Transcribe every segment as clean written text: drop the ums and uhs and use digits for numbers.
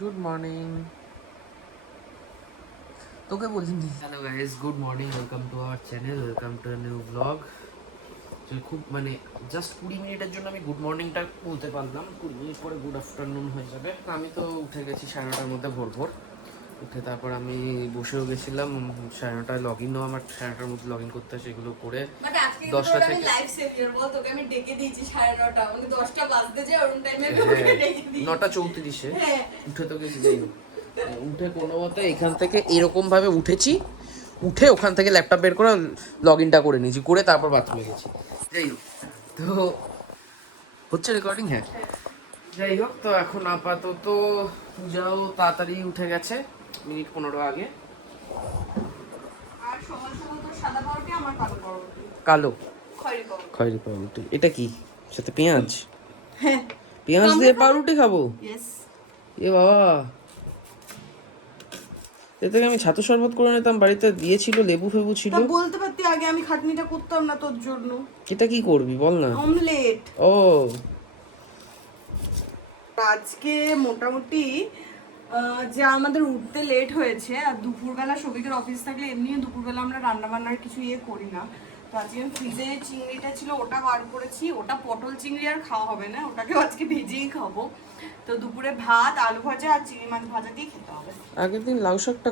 Good morning. তোকে বলিনি। Hello guys, good morning, welcome to our channel, welcome to a new blog. খুব just 20 মিনিটের জন্য আমি গুড মর্নিংটা বলতে পারলাম, 20 মিনিট পরে গুড আফটারনুন হয়ে যাবে। আমি তো উঠে গেছি 9:30টার মধ্যে, ভোর উঠে তারপর আমি বসেও গেছিলাম 9:30টায় লগ ইনও আমার 9:30টার মধ্যে লগ ইন করতে হয়, সেগুলো করে 10টা থেকে লাইভ সেভিয়ার বল, তোকে আমি ডেকে দিয়েছি 9:30 মানে 10টা বাজতে যায় ওরম টাইমে আমি ডেকে দিই 9:34-এ হ্যাঁ উঠে তো গেছি। যাই হোক, উঠে কোনো মতে এখান থেকে এরকম ভাবে উঠেছি, উঠে ওখান থেকে ল্যাপটপ বের করে লগ ইনটা করে নিয়েছি, করে তারপর বাথরুমে গেছি। যাই হোক, তো হচ্ছে রেকর্ডিং। হ্যাঁ, যাই হোক, তো এখন আপাতত পূজাও তাড়াতাড়ি উঠে গেছে, মিনিট 15 আগে। আর সকাল সকাল তো সাদা পাউরুটি, আমার কালো পাউরুটি, কালো খয়েরি পাউরুটি। খয়েরি পাউরুটি। এটা কি সাথে পেঁয়াজ? হ্যাঁ, পেঁয়াজ দিয়ে পাউরুটি খাবো? ইয়েস। এ বাবা, এ থেকে আমি ছাতু শরবত করে নিতাম, বাড়িতে দিয়েছিল, লেবু ফেবু ছিল। তা বলতে পারতি আগে, আমি খাটনিটা করতাম না তোর জন্য। এটা কি করবি বল না। অমলেট। ও, আজকে মোটামুটি যা আমাদের উঠতে লেট হয়েছে, আর দুপুরবেলা সবিকের অফিস থাকলে এমনিও দুপুরবেলা আমরা রান্না বান্নার কিছু করি না। তো আজকে আমি ফ্রিজে চিংড়িটা ছিল ওটা বার করেছি, ওটা পটল চিংড়ি আর খাওয়া হবে না, ওটাকেও আজকে ভেজেই খাবো। তো দুপুরে ভাত, আলু ভাজা আর চিংড়ি মাছ ভাজা দিয়ে খেতে হবে। আগের দিন লাউ শাকটা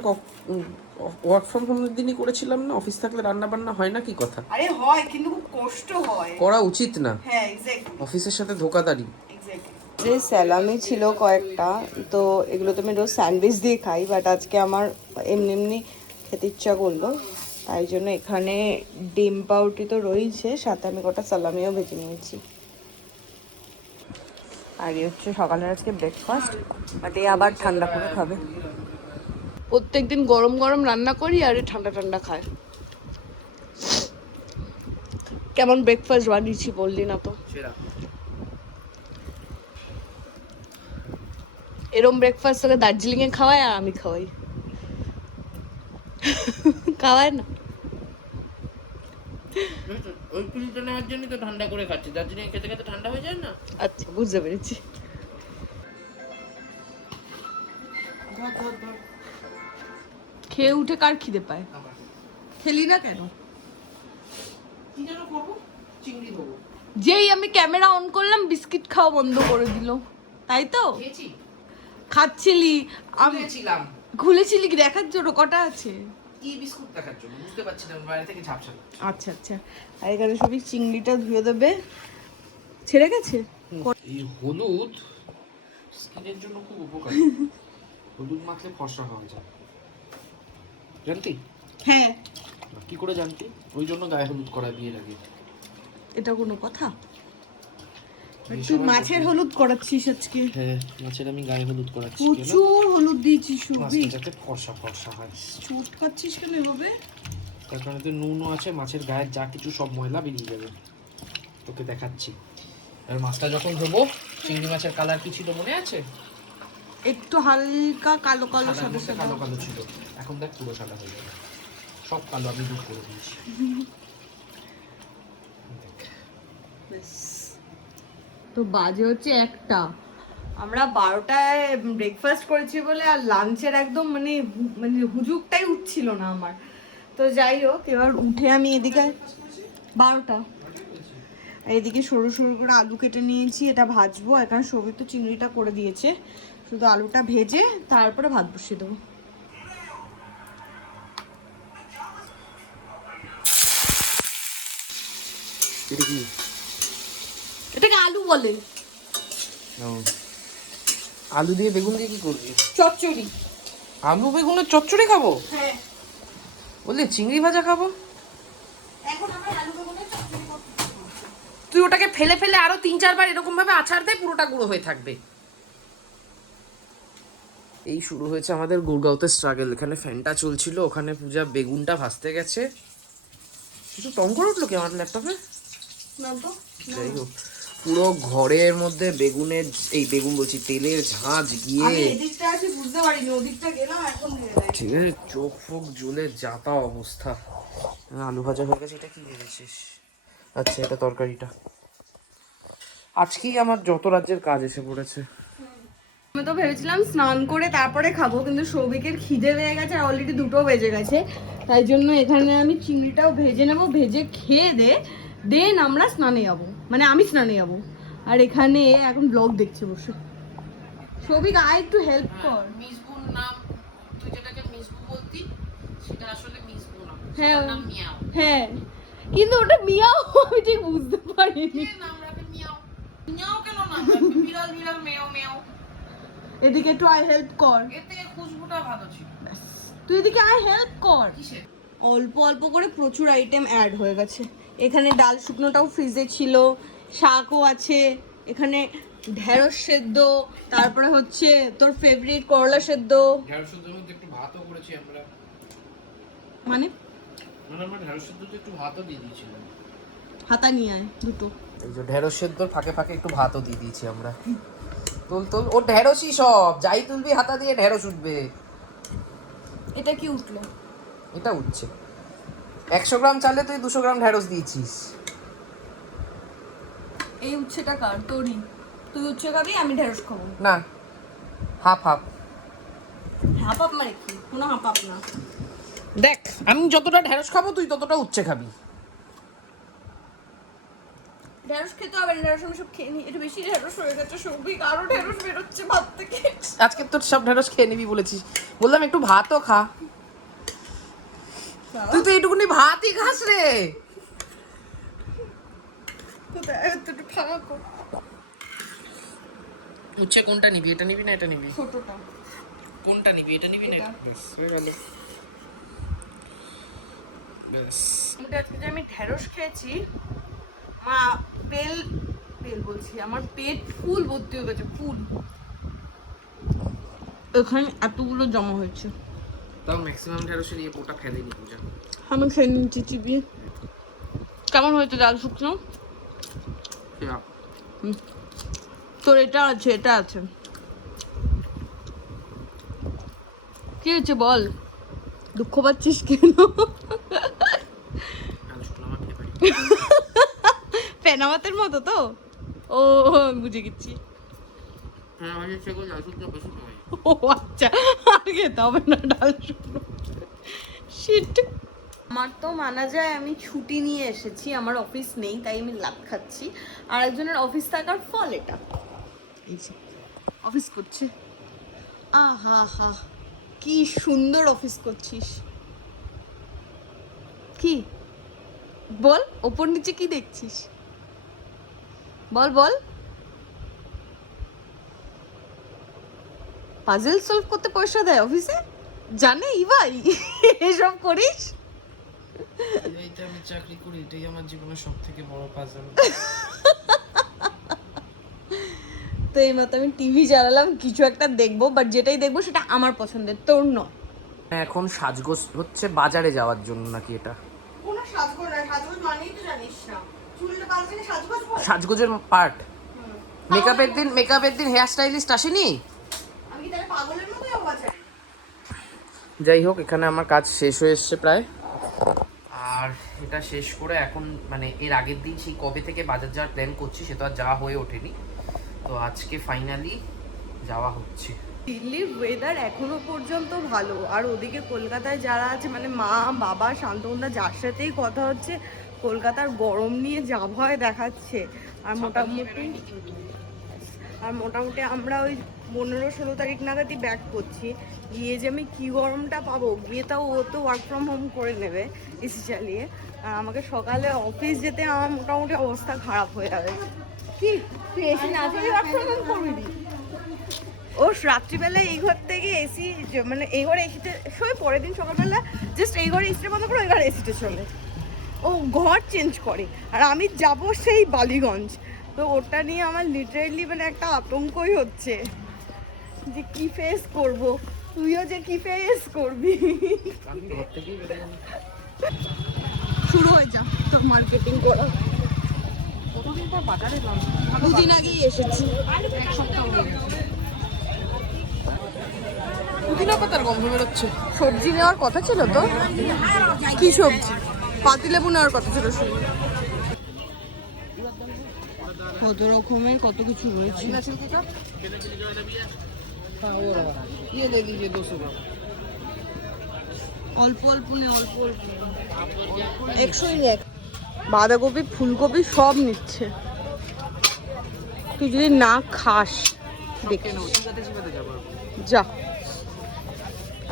ওয়ার্ক ফ্রম হোমের দিনই করেছিলাম না? অফিস থাকলে রান্না বান্না হয় না, কি কথা? আরে হয়, কিন্তু খুব কষ্ট হয়। করা উচিত না, হ্যাঁ এক্স্যাক্টলি অফিসের সাথে ধোকাদারি। যে স্যালামি ছিল কয়েকটা, তো এগুলো তো আমি রোজ স্যান্ডউইচ দিয়ে খাই, বাট আজকে আমার এমনি এমনি খেতে ইচ্ছা করলো, তাই জন্য এখানে ডিম পাউরুটি তো রয়েছে, সাথে আমি কটা সালামিও ভেজে নিয়েছি। আর এই হচ্ছে সকালের আজকে ব্রেকফাস্ট, বাট এই আবার ঠান্ডা করে খাবে। প্রত্যেকদিন গরম গরম রান্না করি আর ঠান্ডা ঠান্ডা খায়। কেমন ব্রেকফাস্ট বানিয়েছি বললি না তো? এরম ব্রেকফাস্ট তোকে দার্জিলিংয়ে খাওয়ায় আর আমি খাওয়াই? খাওয়ায় না। ওই পিলটা নেওয়ার জন্যই তো ঠান্ডা করে খাচ্ছি, দার্জিলিং খেতে খেতে ঠান্ডা হয়ে যায় না। আচ্ছা, বুঝতে পেরেছি। খেয়ে উঠে কার খিদে পায়? খেলি না কেন? কি যেন করবো, চিংড়ি দেবো। যেই আমি ক্যামেরা অন করলাম, বিস্কিট খাওয়া বন্ধ করে দিল, তাই তো? খেয়েছি, খাচ্ছিলি? আমি খেয়েছিলাম। খুলেছিলি কি দেখার জন্য? কটা আছে? কি বিস্কুট দেখার জন্য বুঝতে পারছি না, বাইরে থেকে ঝাপসা। আচ্ছা আচ্ছা। আর এখানে সবই চিংড়িটা ধুয়ে দেবে, ছেড়ে গেছে। এই হলুদ স্কিনের জন্য খুব উপকারী। হলুদ মাখলে ফর্সা হওয়া যায়, জানতি? হ্যাঁ। কি করে জানতি? ওই জন্য গায়ে হলুদ করা বিয়ের আগে। এটা কোনো কথা? তুই মাছের হলুদ করাচ্ছিস আজকে? হ্যাঁ, মাছের আমি গায়ে হলুদ করাচ্ছি। প্রচুর হলুদ দিয়েছিস মাছটা সুবি। যাতে ফর্সা ফর্সা হয়। চোট খাচ্ছিস কেন এভাবে? তার কারণে তো নুনও আছে, মাছের গায়ের যা কিছু সব ময়লা বেরিয়ে যাবে। তোকে দেখাচ্ছি। আর মাছটা যখন ধোবো, চিংড়ি মাছের কালার কি ছিল মনে আছে? একটু হালকা কালো কালো সাদা সাদা। কালো কালো ছিল, এখন দেখ পুরো সাদা হয়ে যাবে। সব কালো আমি দূর করে দিয়েছি। তো বাজে হচ্ছে 1টা, আমরা 12টায় ব্রেকফাস্ট করেছি বলে আর লাঞ্চের একদম মানে হুজুগটাই উঠছিল না আমার। তো যাই হোক, এবার উঠে আমি এদিকে 12টা, এদিকে সরু সরু করে আলু কেটে নিয়েছি, এটা ভাজবো। এখানে সবই তো চিংড়িটা করে দিয়েছে, শুধু আলুটা ভেজে তারপরে ভাত বসিয়ে দেবো। এটা কি? এটাকে আলু বলে। আলু দিয়ে বেগুন দিয়ে কি করবি? চচ্চড়ি। আলু বেগুনের চচ্চড়ি খাবো? হ্যাঁ। বললে চিংড়ি ভাজা খাবো। এখন আমরা আলু বেগুনের চচ্চড়ি করতে। তুই ওটাকে ফেলে ফেলে আরো 3-4 বার এরকম ভাবে আছাড় দে, পুরোটা গুঁড়ো হয়ে থাকবে। এই শুরু হয়েছে আমাদের গুড়গাঁওতে স্ট্রাগল। এখানে ফ্যানটা চলছিল, ওখানে পূজা বেগুনটা ভাজতে গেছে। কিছু টং করে উঠলো কি আমার ল্যাপটপে? না তো। যাই হোক, পুরো ঘরের মধ্যে বেগুনের, এই বেগুন বলছি, তেলের ঝাঁঝ গিয়ে, আমি এদিকটা আছি বুঝতে পারিনি, ওদিকটা গেলাম এখন ভেবে দেখি। ঠিক আছে, চোখ ফোক জ্বলে যাতা অবস্থা। আলু ভাজা হয়ে গেছে। এটা কি ভেবেছিস? আচ্ছা, এটা তরকারিটা। আজকেই আমার যত রাজ্যের কাজ এসে পড়েছে। আমি তো ভেবেছিলাম স্নান করে তারপরে খাবো, কিন্তু সৌভিকের খিদে পেয়ে গেছে আর অলরেডি 2টো বেজে গেছে। তাই জন্য এখানে আমি চিংড়িটাও ভেজে নেবো, ভেজে খেয়ে দেন আমরা স্নানে যাবো, মানে আমি স্নানে যাবো। আর এখানে এখন ব্লগ দেখছি বসে। সৌভিক আয় একটু হেল্প কর। মিসবুর নাম তুই যেটাকে মিসবু বলতি সেটা আসলে মিসবু না, হ্যাঁ নাম মিয়াও। হ্যাঁ, কিন্তু ওটা মিয়াও আমি ঠিক বুঝতে পারিনি। নাম রাখে মিয়াও। মিয়াও কেন নাম রাখে? বিড়াল বিড়াল মেও মেও। এদিকে একটু আয় হেল্প কর। এতে খুশবুটা ভালো ছিল। তুই এদিকে আয় হেল্প কর। কিসের? অল্প অল্প করে প্রচুর আইটেম অ্যাড হয়ে গেছে। এখানে ডাল শুকনোটাও ফ্রিজে ছিল, শাকও আছে, এখানে ঢেঁড়স সেদ্ধ, তারপরে হচ্ছে তোর ফেভারিট করলা সেদ্ধ। ঢেঁড়স সেদ্ধর মধ্যে একটু ভাতও করেছি আমরা। মানে আমরা ঢেঁড়স সেদ্ধতে একটু ভাতও দিয়ে দিয়েছিলাম। হাতা নিয়ে আয় দুটো। এই যে ঢেঁড়স সেদ্ধর ফাঁকে ফাঁকে একটু ভাতও দিয়ে দিয়েছি আমরা। তুল ও ঢেঁড়সই সব, যাই তুলবি হাতা দিয়ে ঢেঁড়স উঠবে। এটা কি উঠলো? এটা উঠছে। 100 গ্রাম চালে তুই 200 গ্রাম ঢেঁড়স দিয়েছিস। এই উচ্ছেটা কার? তোরই। তুই উচ্ছে খাবি, আমি ঢেঁড়স খাবো। না, হাফ হাফ। হাফ হাফ মানে কি? কোনো হাফ হাফ না। দেখ, আমি যতটা ঢেঁড়স খাবো তুই ততটা উচ্ছে খাবি। ঢেঁড়স খেতে হবে না, ঢেঁড়স আমি সব খেয়ে নিই। এটা বেশি ঢেঁড়স হয়ে গেছে সৌভিক, আরো ঢেঁড়স বেরোচ্ছে ভাত থেকে। আজকে তোর সব ঢেঁড়স খেয়ে নিবি বলেছিস, বললাম একটু ভাতও খা। তুই তো এইটুকুনি ভাতই খাস রে। কোথায় একটু ফাঁকা কর। উচ্ছে কোনটা নিবি? এটা নিবি না এটা নিবি? ছোটটা। কোনটা নিবি? এটা নিবি না? এটা। বেশ হয়ে গেল। বেশ। আজকে যে আমি ঢেঁড়স খেয়েছি, মা পেল বলছি, আমার পেট ফুল ভর্তি হয়ে গেছে, ফুল। এখানে এতগুলো জমা হয়েছে। তাও ম্যাক্সিমাম ঢেঁড়সের ইয়ে পোটা ফেলেনি পূজা। আমি খেয়ে নিচ্ছি চিবিয়ে। কেমন হয়েছে ডাল শুকনো? তোর এটা আছে, এটা আছে। কি হয়েছে বল, দুঃখ পাচ্ছিস কেন? পেনামাতের মতো তো? ও বুঝে গেছি। ও আচ্ছা, আর খেতে হবে না ডাল শুকনো। শিট। আমার তো মানা যায় আমি ছুটি নিয়ে এসেছি, আমার অফিস নেই, তাই আমি লাভ খাচ্ছি। আর একজনের অফিস থাকার ফল এটা। এই যে অফিস করছে, আহা হা, কি সুন্দর অফিস করছিস। কি বল, ওপর নিচে কি দেখছিস? বল বল। পাজল সলভ করতে পয়সা দেয় অফিসে? জানে ভাই এসব করিস? এইটা আমি চাকরি করি, এটাই আমার জীবনের সবথেকে বড় পাজল। তো এই মতো আমি টিভি চালালাম, কিছু একটা দেখবো, বাট যেটাই দেখবো সেটা আমার পছন্দের, তোর নয়। এখন সাজগোজ হচ্ছে বাজারে যাওয়ার জন্য নাকি? এটা কোনো সাজগোজ না, সাজগোজ মানেই তো জানিস না, চুলটা পাল্টালে সাজগোজ বল। সাজগোজের পার্ট। মেকআপের দিন হেয়ার স্টাইলিস্ট আসেনি? আমি কি তাহলে পাগলের মতো যাবো বাজারে? যাই হোক, এখানে আমার কাজ শেষ হয়ে এসছে প্রায়। আর এটা শেষ করে এখন মানে এর আগের দিন সেই কবে থেকে বাজার যাওয়ার প্ল্যান করছি, সে তো আর যাওয়া হয়ে ওঠেনি। তো আজকে ফাইনালি যাওয়া হচ্ছে। দিল্লির ওয়েদার এখনো পর্যন্ত ভালো, আর ওদিকে কলকাতায় যারা আছে, মানে মা বাবা শান্তনুদা যার সাথেই কথা হচ্ছে, কলকাতার গরম নিয়ে যা ভয় দেখাচ্ছে। আর মোটামুটি আমরা ওই 15-16 তারিখ নাগাদই ব্যাক করছি। গিয়ে যে আমি কী গরমটা পাবো, গিয়ে তাও ও তো ওয়ার্ক ফ্রম হোম করে নেবে এসি চালিয়ে, আর আমাকে সকালে অফিস যেতে আমার মোটামুটি অবস্থা খারাপ হয়ে যাবে। কি তুই এসি না চালিয়ে ওয়ার্ক ফ্রম হোম করবি? ও রাত্রিবেলায় এই ঘর থেকে এসি, মানে এই ঘরে এসিতে শোয়, পরের দিন সকালবেলা জাস্ট এই ঘরে এসিটা বন্ধ করে ওই ঘরে এসিতে চলে, ও ঘর চেঞ্জ করে। আর আমি যাব সেই বালিগঞ্জ, তো ওটা নিয়ে আমার লিটারেলি মানে একটা আতঙ্কই হচ্ছে যে কি ফেস করব, তুইও যে কি ফেস করবি। শুরু হয়ে যা তোর মার্কেটিং করা। দুদিন আগেই এসেছি, এক সপ্তাহ হয়ে গেছে। পুদিনা পাতার গন্ধ বেরোচ্ছে। সবজি নেওয়ার কথা ছিল তো? কি সবজি? পাতিলেবু নেওয়ার কথা ছিল শুধু। কত রকমের কত কিছু রয়েছে। हाँ वो रहा, ये ले लीजिए 200 ग्राम। অল্প অল্প নে, অল্প অল্প 100ই নে। বাঁধাকপি ফুলকপি সব নিচ্ছে। তুই যদি না খাস দেখে নাও, যা।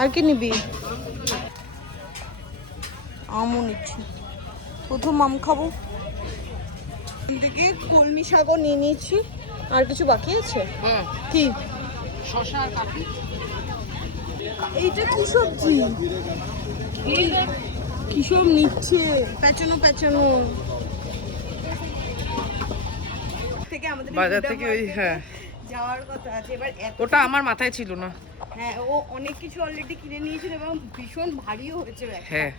আর কি নিবি? আমও নিচ্ছি, প্রথম আম খাবো। এখান থেকে কলমি শাকও নিয়ে নিয়েছি। আর কিছু বাকি আছে? হ্যাঁ, কি? শসা আর কাকড়ি। এইটা কি সবজি? কি সব নিচ্ছে পেঁচানো পেঁচানো। থেকে আমাদের বাজার থেকে ওই, হ্যাঁ যাওয়ার কথা আছে এবার। ওটা আমার মাথায় ছিল না। হ্যাঁ, ও অনেক কিছু অলরেডি কিনে নিয়েছিল এবং ভীষণ ভারীও হয়েছে ব্যাগটা। হ্যাঁ,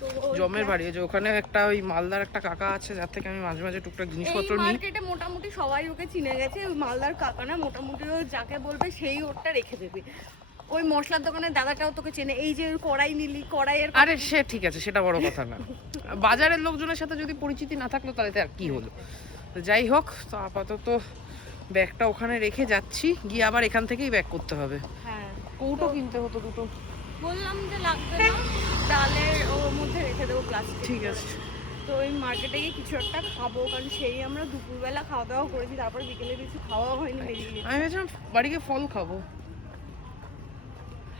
তো জমের বাড়ি আছে ওখানে। একটা ওই মালদার একটা কাকা আছে যার থেকে আমি মাঝে মাঝে টুকটাক জিনিসপত্র এই নিই। মার্কেটে মোটামুটি সবাই ওকে চিনে গেছে। ওই মালদার কাকা না, মোটামুটি ও যাকে বলবে সেই ওরটা রেখে দেবে। ওই মশলার দোকানের দাদাটাও তোকে চেনে। এই যে কড়াই নিলি, কড়াইয়ের আরে সে ঠিক আছে, সেটা বড় কথা না। বাজারের লোকজনের সাথে যদি পরিচিতি না থাকলো তাহলে তো আর কি হলো। তো যাই হোক, তো আপাতত ব্যাগটা ওখানে রেখে যাচ্ছি, গিয়ে আবার এখান থেকেই ব্যাগ করতে হবে। হ্যাঁ, কৌটো কিনতে হতো দুটো। বললাম যে লাগবে না, ডালের ওর মধ্যে রেখে দেবো প্লাস্টিক। ঠিক আছে। তো ওই মার্কেটে গিয়ে কিছু একটা খাবো, কারণ সেই আমরা দুপুরবেলা খাওয়া দাওয়া করেছি, তারপর বিকেলে কিছু খাওয়া হয়নি, বেরিয়ে গেছি। আমি ভেবেছিলাম বাড়ি গিয়ে ফল খাবো।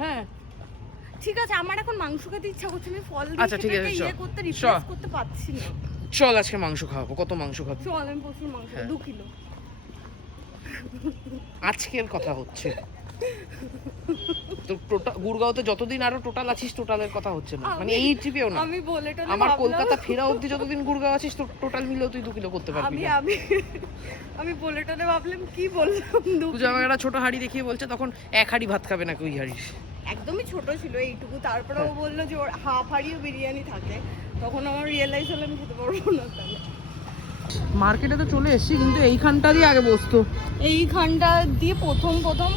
হ্যাঁ ঠিক আছে, আমার এখন মাংস খেতে ইচ্ছা করছে। আমি ফল আচ্ছা, ঠিক আছে, চল। করতে রিপ্লেস করতে পারছি না। চল আজকে মাংস খাওয়াবো। কত মাংস খাবো? চল, আমি প্রচুর মাংস, হ্যাঁ। 2 কিলো। আজকের কথা হচ্ছে তো। গুড়গাঁওতে যতদিন আরো টোটাল আছিস, টোটালের কথা হচ্ছে না, মানে এই ট্রিপেও না। আমি বলে টলে আমার ভাবলাম- কলকাতা ফেরা অবধি যতদিন গুড়গাঁও আছিস, টোটাল মিলেও তুই 2 কিলো করতে পারবি আমি না। আমি আমি বলে টলে ভাবলাম কি বললাম। পূজা আমাকে একটা ছোট হাঁড়ি দেখিয়ে বলছে তখন 1 হাঁড়ি ভাত খাবে নাকি ওই হাঁড়ি। একদমই ছোট ছিল এইটুকু। তারপরে ও হ্যাঁ। বললো যে ওর হাফ হাঁড়িও বিরিয়ানি থাকে। তখন আমার রিয়েলাইজ হলো আমি খেতে পারবো না। তাহলে মার্কেটে তো চলে এসেছি, কিন্তু এইখানটা দিয়ে আগে বসতো। এইখানটা দিয়ে প্রথম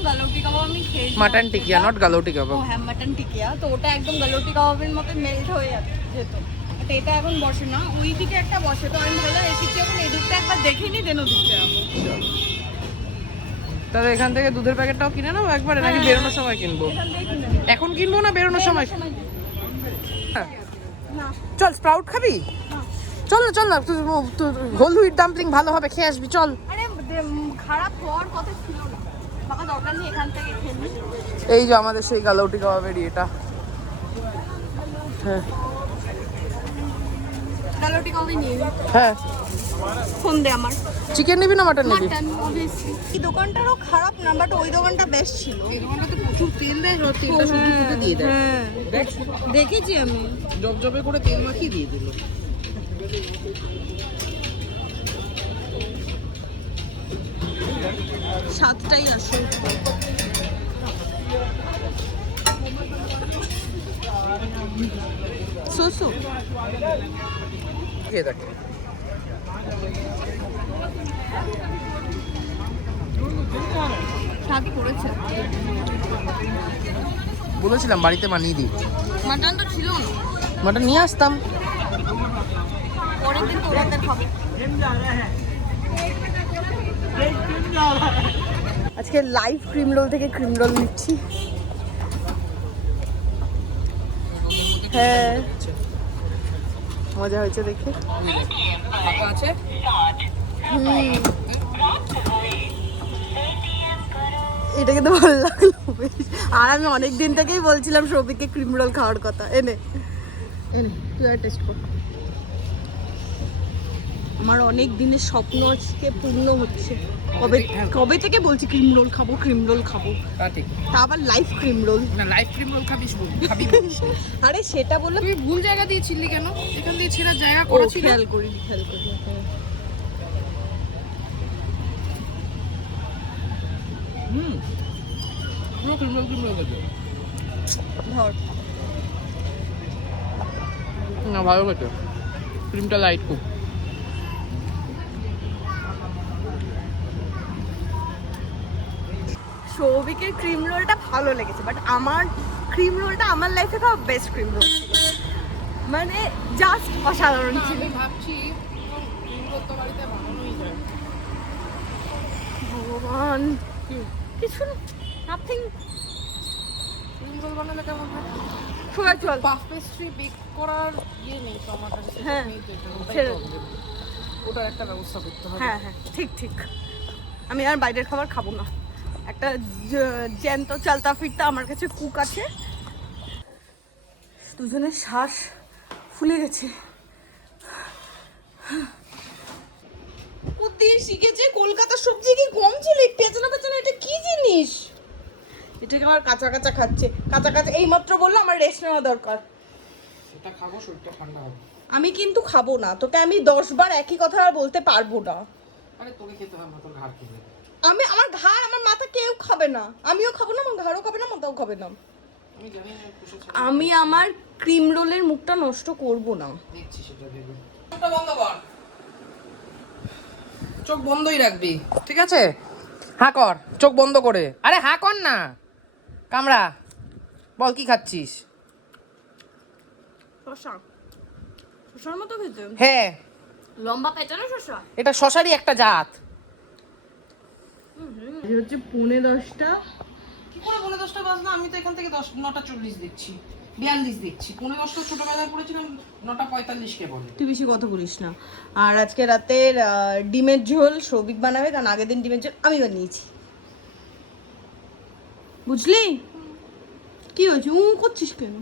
গালোটি কাবাব আমি খেয়েছি। মাটন টিকিয়া, নট গালোটি কাবাব। ও হ্যাঁ, মাটন টিকিয়া। তো ওটা একদম গালোটি কাবাবের মতো মেল্ট হয়ে যেত। বাট এটা এখন বসে না, ওই দিকে একটা বসে। তো আমি ভালো এসেছি এখন, এই দিকটা একবার দেখে নি, দেন ওদিক যাবো। তাহলে এখান থেকে দুধের প্যাকেটটাও কিনে নেবো একবারে, নাকি বেরোনোর সময় কিনবো? এখান থেকে কিনে নেবো। এখন কিনবো না বেরোনোর সময়? হ্যাঁ। না, চল, স্প্রাউট খাবি? চল না, চল না, হোল হুইট ডাম্পলিং ভালো হবে, খেয়ে আসবি, চল। আরে খারাপ হওয়ার কথা ছিল না বাবা, দরকার নেই, এখান থেকে খেয়ে নিই। এই যে আমাদের সেই গালাউটি কাবাবেরই এটা। হ্যাঁ গালোটি কাবাবই নিয়ে নিই। হ্যাঁ, ফোন দে আমার। চিকেন নিবি না মাটন নিবি? Mutton obviously. এই দোকানটারও খারাপ না, বাট ওই দোকানটা বেশ ছিল। এই দোকানটাতে প্রচুর তেল দেয়, তেলটা শুধু ফুটে দিয়ে দেয়। হ্যাঁ, দেখ দেখেছি আমি। জবজবে করে তেল মাখিয়ে দিয়ে দিল। সাতটাই আসল। সোসো খেয়ে দেখ। স্বাদ করেছে। বলেছিলাম বাড়িতে বানিয়ে দিই। মাটন তো ছিল না, মাটন নিয়ে আসতাম। পরের দিন তোরাদের খাবো। আজকে লাইভ ক্রিম রোল থেকে ক্রিম রোল নিচ্ছি। হ্যাঁ, মজা হয়েছে দেখে। আছে এটা কিন্তু ভালো লাগলো বেশ। আর আমি অনেক দিন থেকেই বলছিলাম সৌভিককে ক্রিম রোল খাওয়ার কথা। এনে এনে তুই আর টেস্ট কর। আমার অনেক দিনের স্বপ্ন আজকে পূর্ণ হচ্ছে। কবে থেকে বলছি ক্রিম রোল খাবো, ক্রিম রোল খাবো। তা ঠিক তা আবার লাইভ ক্রিম রোল। না, লাইভ ক্রিম রোল খাবি বলিস না। আরে সেটা বললে তুই ভুল জায়গা দিয়ে ছিলি কেন? এখান দিয়ে ছেঁড়ার জায়গা ও করা ছিল। খেয়াল করি। হ্যাঁ। পুরো ক্রিম রোল গেছে। ধর না, ভালো গেছে, ক্রিমটা লাইট খুব। সৌভিকের ক্রিম রোলটা ভালো লেগেছে, বাট আমার ক্রিম রোলটা আমার লাইফে খাওয়া বেস্ট ক্রিম রোল ছিল। মানে জাস্ট অসাধারণ ছিল। আমি ভাবছি ক্রিম রোল তো বাড়িতে বানানোই যায়। ভগবান, কিছু না, নাথিং। ক্রিম রোল বানালে কেমন হয়? সোজা চল। পাফ পেস্ট্রি বেক করার নেই তো আমার কাছে, হ্যাঁ, নেই তো এটা, ছেড়ে ওটার একটা ব্যবস্থা করতে হবে। হ্যাঁ হ্যাঁ, ঠিক ঠিক। আমি আর বাইরের খাবার খাবো না। একটা জ্যান্ত চালতা ফিরতা আমার কাছে কুক আছে। দুজনের শ্বাস ফুলে গেছে। প্রতিদিন শিখেছে কলকাতার সবজি কি কম ছিল? পেছনে পেছনে এটা কি জিনিস? এটাকে আবার কাঁচা কাঁচা খাচ্ছে। কাঁচা কাঁচা এইমাত্র বললো আমার রেস্ট নেওয়া দরকার। সেটা খাবো, শরীরটা ঠান্ডা হবে। আমি কিন্তু খাবো না, তোকে আমি 10 বার একই কথা আর বলতে পারবো না। আরে তোকে খেতে হবে না, তোর ঘাড় খেয়ে নেবে। আমার ঘাড় আমার মাথা কেউ খাবে না। আমিও খাবো না, আমার ঘাড়ও খাবে না, মাথাও খাবে না। আমি জানি না বসেছি। আমি আমার ক্রিম রোলের মুখটা নষ্ট করব না। দেখছি সেটা ভেবে। চোখটা বন্ধ কর, চোখ বন্ধই রাখবি, ঠিক আছে? হ্যাঁ কর, চোখ বন্ধ করে। আরে হ্যাঁ কর না, কামড়া। বল কি খাচ্ছিস? শশা। শশার মতো খেতে? হ্যাঁ, লম্বা পেঁচানো শশা। এটা শশারই একটা জাত। এই হচ্ছে 10:45। কি করে 10:30 বাজলো? আমি তো এখান থেকে 9:40 দেখছি, 42 দেখছি। 10:30 ছোটবেলায় পড়েছিলাম, 9:45 কে বলে। তুই বেশি কথা বলিস না। আর আজকে রাতের ডিমের ঝোল সৌভিক বানাবে, কারণ আগের দিন ডিমের ঝোল আমি বানিয়েছি। বুঝলি? কি হয়েছে করছিস কেন?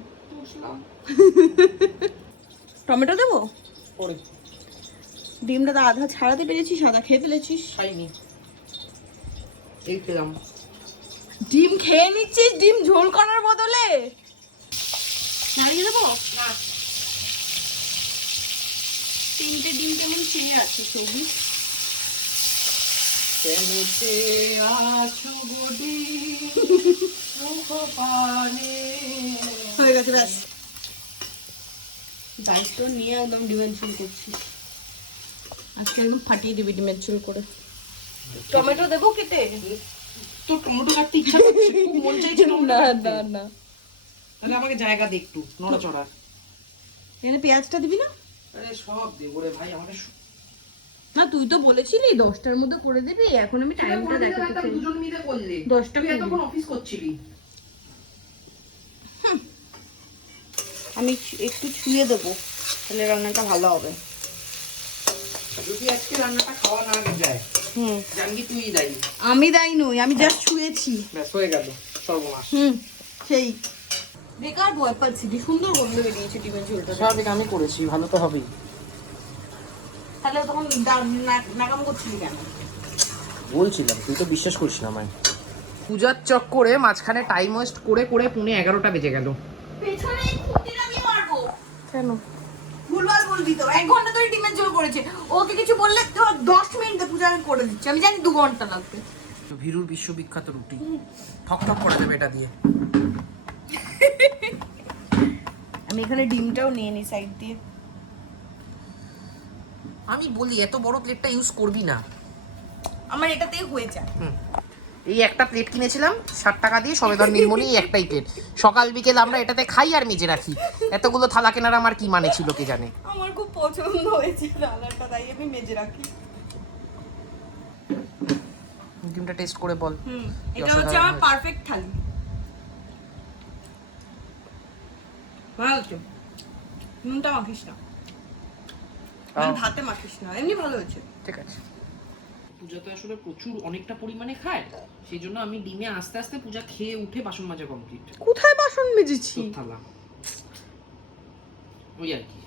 টমেটো দেবো? পরে ডিমটা তো আধা ছাড়াতে পেরেছিস, আধা খেয়ে ফেলেছিস। খাইনি, এই পেলাম। ডিম খেয়ে নিচ্ছিস ডিম ঝোল করার বদলে? নাড়িয়ে দেবো? না, 3টে ডিম কেমন ছিঁড়ে আছে সৌভিক। কেমতে আছো গডি মুখ পানে। হয়ে গেছে, ব্যাস। দায়িত্ব নিয়ে একদম ডিমের ঝোল করছিস। আজকে একদম ফাটিয়ে দিবি ডিমের ঝোল করে। টমেটো দেবো কেটে? তো টমেটো কাটতে ইচ্ছা করছে, খুব মন চাইছে টমেটো না কাটতে। না না, তাহলে আমাকে জায়গা দে একটু নড়াচড়া। এখানে পেঁয়াজটা দিবি না? আরে সব দেবো রে ভাই, আমাকে না তুই তো বলেছিলি 10টার মধ্যে করে দিবি। এখন আমি টাইমটা দেখাতে চাই। দুজন মিলে করলে 10টা তুই এতক্ষণ অফিস করছিলি। আমি একটু ছুঁয়ে দেবো, তাহলে রান্নাটা ভালো হবে। যদি আজকে রান্নাটা খাওয়া না যায়, জানবি তুই দায়ী। আমি দায়ী নই, আমি জাস্ট ছুঁয়েছি। ব্যাস হয়ে গেল, সর্বনাশ। সেই বেকার ভয় পাচ্ছি। সুন্দর গন্ধ বেরিয়েছে ডিমের ঝোলটা। স্বাভাবিক, আমি করেছি, ভালো তো হবেই। তাহলে তখন নাকাম করছিলি কেন? বলছিলাম, তুই তো বিশ্বাস করিস না আমায়। পূজার চক্করে মাঝখানে টাইম ওয়েস্ট করে করে 11:30 বেজে গেল। পেছনে খুঁটিটা দিয়ে মারবো কেন? ভুলভাল বলবি তো। 1 ঘন্টা ধরে ডিমের ঝোল করেছে, ওকে কিছু বললে তো 10 মিনিটে পূজা আমি করে দিচ্ছি। আমি জানি 2 ঘন্টা লাগবে। ভীরুর বিশ্ববিখ্যাত রুটি ঠক ঠক করে দেবে এটা দিয়ে। আমি এখানে ডিমটাও নিয়ে নিই সাইড দিয়ে। আমি বলি এত বড় প্লেটটা ইউজ করবি না। আমার এটাতেই হয়ে যায়। এই একটা প্লেট কিনেছিলাম 60 টাকা দিয়ে, সবেদর নীলমণি, এই একটাই প্লেট। সকাল বিকেল আমরা এটাতে খাই আর মেজে রাখি। এতগুলো থালা কেনার আমার কি মানে ছিল কে জানে। আমার খুব পছন্দ হয়েছে রান্নাটা, তাই আমি মেজে রাখি। ডিমটা টেস্ট করে বল। এটা হচ্ছে আমার পারফেক্ট থালি। ভালো হচ্ছে। নুনটা মাখিস না, মানে ভাতে মাখিস না, এমনি ভালো হয়েছে। ঠিক আছে। পূজা তো আসলে প্রচুর অনেকটা পরিমাণে খায়, সেই জন্য আমি ডিমে আস্তে আস্তে পূজা খেয়ে উঠে বাসন মাজা কমপ্লিট। কোথায় বাসন মেজেছি? থালা ওই আর কি।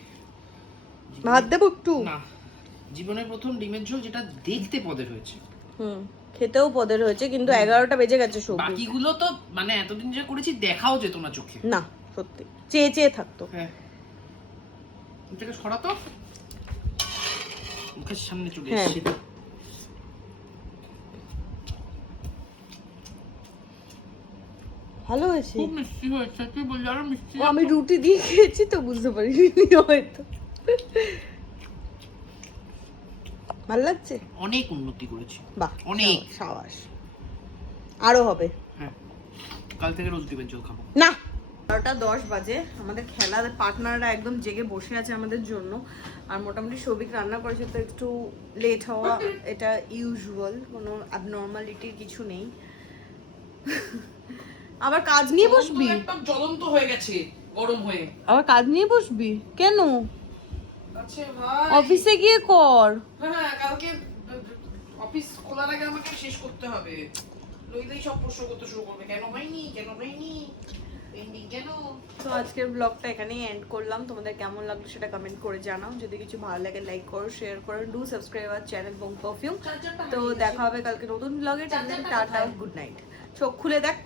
ভাত দেবো একটু? না, জীবনের প্রথম ডিমের ঝোল যেটা দেখতে পদের হয়েছে। খেতেও পদের হয়েছে, কিন্তু 11টা বেজে গেছে সব। বাকিগুলো তো মানে এতদিন যা করেছি দেখাও যেত না চোখে। না সত্যি চেয়ে চেয়ে থাকতো। হ্যাঁ, এটাকে সরাতো, মুখের সামনে চলে হ্যাঁ। এসেছে। ভালো হয়েছে, খুব মিষ্টি হয়েছে, তুই বললি আরো মিষ্টি। আমি রুটি দিয়ে খেয়েছি তো বুঝতে পারিনি হয়তো। ভালো লাগছে, অনেক উন্নতি করেছি। বাহ অনেক। সাবাস, আরো হবে। হ্যাঁ, কাল থেকে রোজ ডিমের ঝোল খাবো। না 12:10 বাজে, আমাদের খেলার পার্টনাররা একদম জেগে বসে আছে আমাদের জন্য। আর মোটামুটি সৌভিক রান্না করেছে, তো একটু লেট হওয়া এটা ইউজুয়াল, কোনো অ্যাবনর্মালিটির কিছু নেই। আবার কাজ নিয়ে বসবি? একদম জ্বলন্ত হয়ে গেছে গরম হয়ে। আবার কাজ নিয়ে বসবি কেন? আচ্ছা ভাই, অফিসে গিয়ে কর। হ্যাঁ কালকে অফিস খোলার আগে আমাকে শেষ করতে হবে, নইলেই সব প্রশ্ন করতে শুরু করবে, কেন হয়নি কেন হয়নি পেন্ডিং কেন। তো আজকের ব্লগটা এখানেই এন্ড করলাম। তোমাদের কেমন লাগলো সেটা কমেন্ট করে জানাও। যদি কিছু ভালো লাগে লাইক করো, শেয়ার করো, do subscribe our channel Bong perfume. তো দেখা হবে কালকে নতুন ব্লগে। Tata, good night. চোখ খুলে দেখ।